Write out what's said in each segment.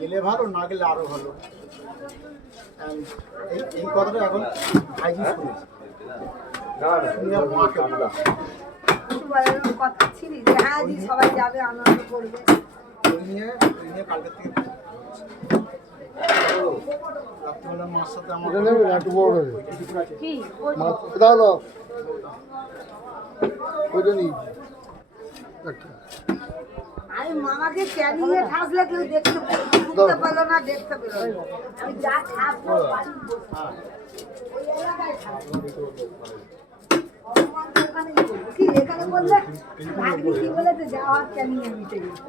গেলে ভালো, না গেলে আরো ভালো। এই কথাটা এখন হাইজিন করেছে। কথা ছিল যে হ্যাঁ জি সবাই যাবে, আনন্দ করবে। ওই নিয়ে কালকে থেকে রাত্রিবেলা মার সাথে আমার একটু বড় কি দাদা ওইটা নিই একটা আমি মামাকে ক্যানিয়ে ঠাসলে কেউ দেখতে পেলো না, দেখতে পেলো না। আমি যা খাবো বাড়ির বসে। ওই এলাকায় খাবো। কি এখানে বললে ভাগ্নি কি বলেছে যাওয়া ক্যানিয়ে নিতে গেছে।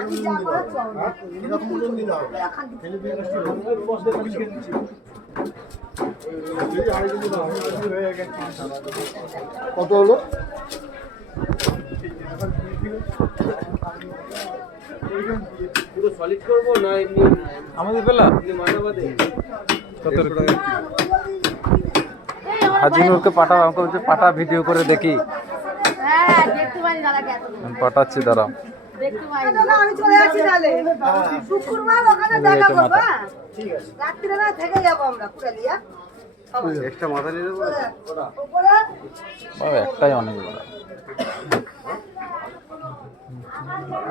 আমি যা করার চল না করি। এরকম ওজন দিতে হবে। কত হলো? পুরো সলিড করবো না এমনি আমাদের বেলা মানাবাদে? হাজিনুরকে পাঠাও, আমাকে বলছে পাঠা, ভিডিও করে দেখি। হ্যাঁ দেখতে পারি দাদা কেন আমি পাঠাচ্ছি, দাঁড়াও। দেখতে পারি না, আমি চলে যাচ্ছি তাহলে শুক্রবার ওখানে দেখা করবো। হ্যাঁ ঠিক আছে, রাত্রিরে না থেকে যাবো আমরা পুরালিয়া। এক্সট্রা মাথা নিয়ে দেবো। উপরে বাবা একটাই অনেক বড়।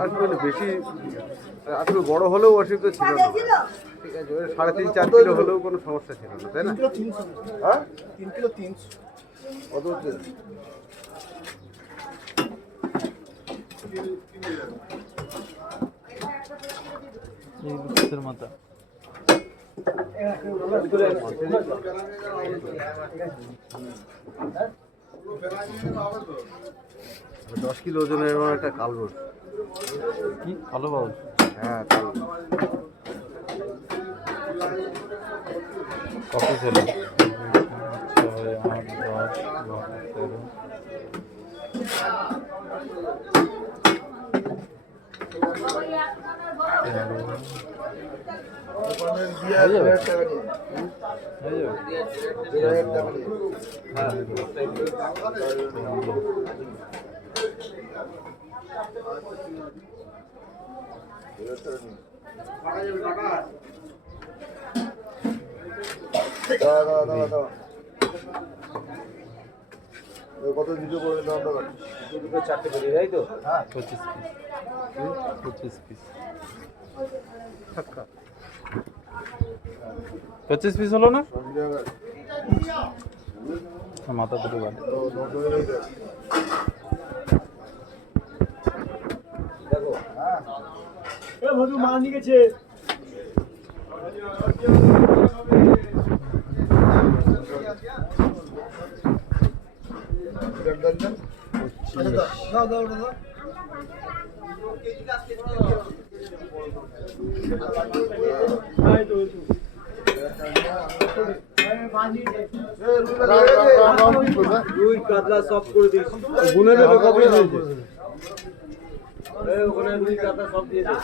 আসলে বেশি আসলে বড় হলেও অসুবিধা ছিল না, ছিল ঠিক আছে। ওই 3.5-4 কিলো হলেও কোনো সমস্যা ছিল না, তাই না? 3 কিলো 300। হ্যাঁ 3 কিলো 300। কত হচ্ছে? এই লুচের মাথা। 10 কিলো ওজনের এরকম একটা কালবোস। কি ভালো বাবু। হ্যাঁ কালবোস। কত ছিল? 6, 8, 10, 12, কত দিতে পড়বে দামটা? 2-4টে করে, তাই তো? 25 পিস। 25 পিস। 25 পিস হলো না? মাথা দুটো বাদ। মধু মাল নিয়ে গেছে। দাও দাও দাও। দুই কাতলা সব করে দিস। গুনে দেবে কত হয়েছে? ওখানে দুই কাতলা সব দিয়ে দে।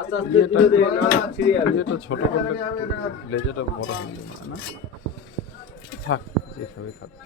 আস্তে আস্তে তুলে দে, না ছিঁড়ে যাবে। এটা ছোট করলে লেজাটা বড় হয়ে যাবে না? থাক, যেসবে খাচ্ছে।